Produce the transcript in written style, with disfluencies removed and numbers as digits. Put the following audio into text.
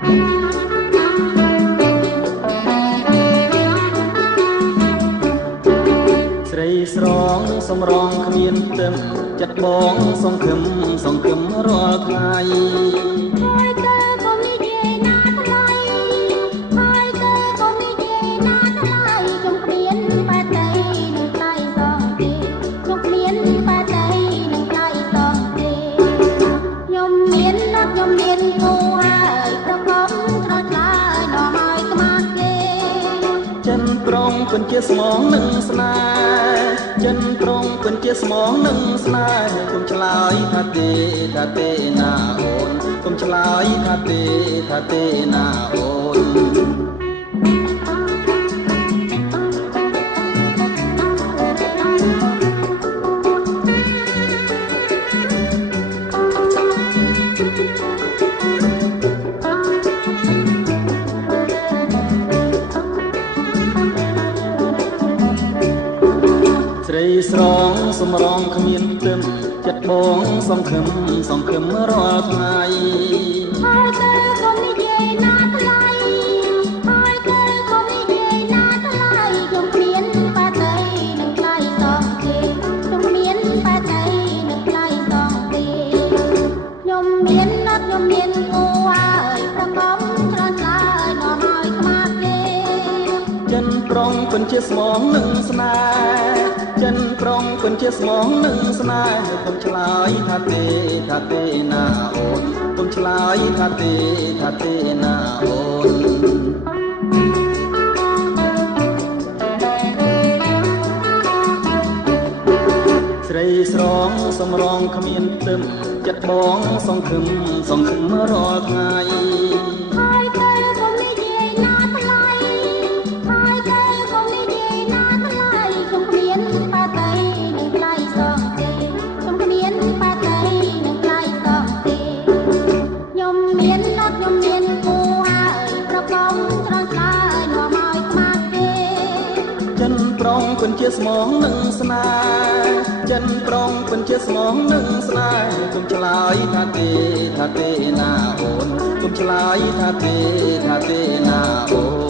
ស្រីស្រងសំរងគ្មានទឹមចិត្តបងសង្ឃឹមរាល់ថ្ងៃហើយតើក៏និយាយណាថ្លៃហើយតើក៏និយាយណាថ្លៃចង់គ្មានបែបដីនឹងថ្លៃសងទេចង់គ្មានបែបដីនឹងថ្លៃសងទេខ្ញុំមានណាត់ខ្ញុំមានគូហើយប្រកបស្រស់ឆ្លើយនាំឲ្យខ្មាស់គេចិនប្រងពិនជាស្មងនឹងស្នេហ៍ចិនប្រងពិនជាស្មងនឹងស្នេហ៍គុំឆ្លើយថាទេណាអូនគុំឆ្លើយថាទេណាអូនស្រីស្រងសំរងគ្មានទឹមចិត្តបងសង្ឃឹមរាល់ថ្ងៃហើយតើក៏និយាយណាថ្លៃហើយតើក៏និយាយណាថ្លៃចង់គ្មានបែបដីនឹងថ្លៃសងទេចង់គ្មានបែបដីនឹងថ្លៃសងទេខ្ញុំមានណាត់ខ្ញុំមានគូហើយប្រកបស្រស់ឆ្លើយនាំឲ្យខ្មាស់គេចិនប្រងពិនជាស្មងនឹងស្នេហ៍ចិនប្រងពិនជាស្មងនឹងស្នេហ៍គុំឆ្លើយថាទេណាអូនគុំឆ្លើយថាទេណាអូនស្រីស្រងសំរងគ្មានទឹមចិត្តបងសង្ឃឹមរាល់ថ្ងៃហើយតើក៏និយាយណាថ្លៃហើយតើក៏និយាយណាថ្លៃចង់គ្មានបែបដីនឹងថ្លៃសងទេចង់គ្មានបែបដីនឹងថ្លៃសងទេខ្ញុំមានណាត់ខ្ញុំមានគូហើយប្រកបស្រស់ឆ្លើយនាំឲ្យខ្មាស់គេចិនប្រងពិនជាស្មងនឹងស្នេហ៍ចិនប្រងពិនជាស្មងនឹងស្នេហ៍គុំឆ្លើយថាទេណាអូនគុំឆ្លើយថាទេណាអូន